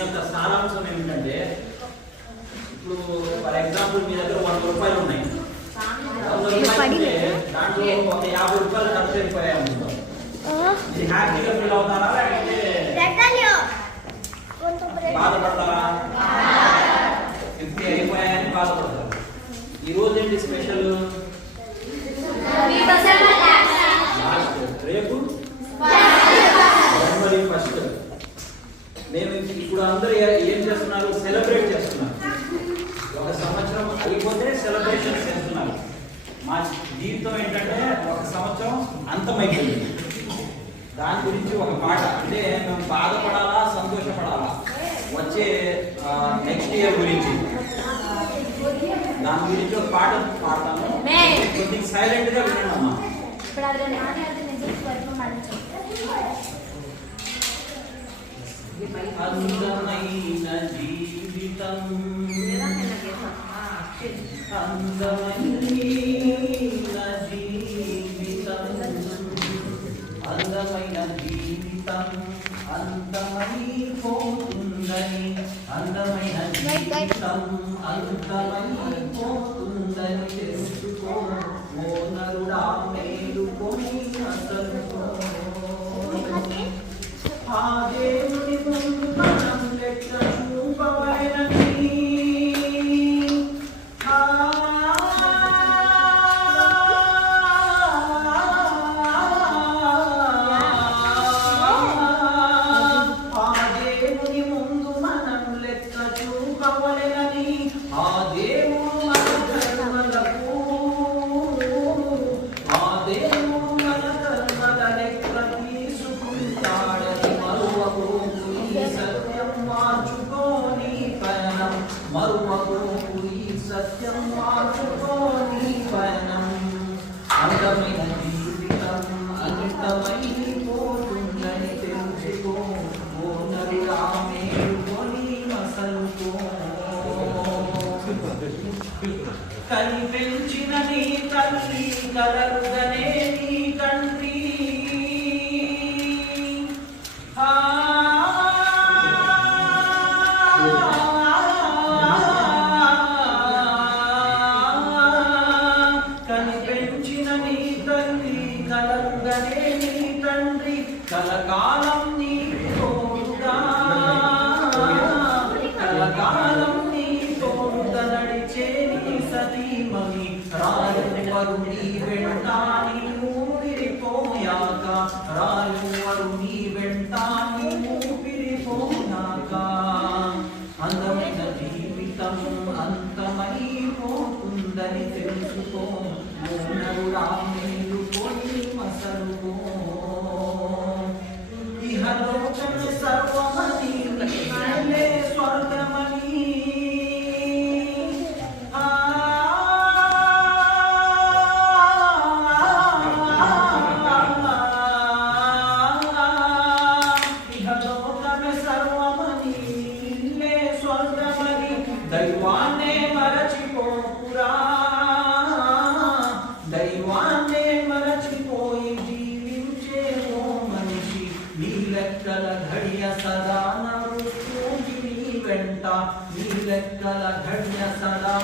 యొక్క సారాంశం ఏమిటంటే ఇప్పుడు ఫర్ ఎగ్జాంపుల్ మీ దగ్గర 100 రూపాయలు ఉన్నాయి. 100 రూపాయలు దాంట్లో ఒక 50 రూపాయలు ఖర్చు అయిపోయాయి. ఇది హ్యాపీగా ఫీల్ అవుతారా లేకపోతే బాధపడతారా? 50 అయిపోయాయని బాధపడతారు. ఈ రోజు ఏంటి స్పెషల్? రేపు జనవరి 1. మేము ఇప్పుడు అందరూ ఏం చేస్తున్నారు? సెలబ్రేట్ చేస్తున్నారు. ఒక సంవత్సరం అయిపోతే సెలబ్రేషన్ చేస్తున్నారు. మా జీవితం ఏంటంటే ఒక సంవత్సరం అంతమైపోయింది. దాని గురించి ఒక పాట, అంటే మేము బాధపడాలా సంతోషపడాలా వచ్చే నెక్స్ట్ ఇయర్ గురించి, దాని గురించి ఒక పాట పాడతాను. కొద్దిగా సైలెంట్ గా వినండి అమ్మా. అందమైన జీవితం, అందమైన జీవితం, అందమైన జీవితం అంతమైపోతుందని, అందమైన జీవితం అంతమైపోతుందని తెలుసుకో ఓ నరుడా, మేలుకొని అసలుకో. ఆ దేవుని ముందు మనం లెక్క చూపవలెనని, సత్యం మార్చుకోని పయనం. అందమైన జీవితం అంతమైపోతుందని తెలుసుకో ఓ నరుడా, మేలుకొని మసలుకో. కని పెంచిన నీ తల్లి కలరుగనే నీ తండ్రి, కలకాలం నీ తోడుగా, కలకాలం నీ తోడుగా నడిచే నీ సతీమణి రాయువరు నీ వెంట నీ ఊపిరిపోయాక, రాయువరు నీ వెంట నీ ఊపిరిపోయాక. అందమైన జీవితం అంతమైపోతుందని తెలుసుకో ఓ నరుడా, మేలుకొని మసలుకో. ఇహలోకమే సర్వమని నీవే స్వర్గమని, ఇహలోకమే సర్వమని నీవే స్వర్గమని దైవాన్నే మరచిపోకురా, దైవాన్నే మరచిపోయి జీవించే ఓ మనిషి. నీ లెక్కల ఘడియ సదా నడుస్తుంది నీ వెంట, నీ లెక్కల ఘడియ సదా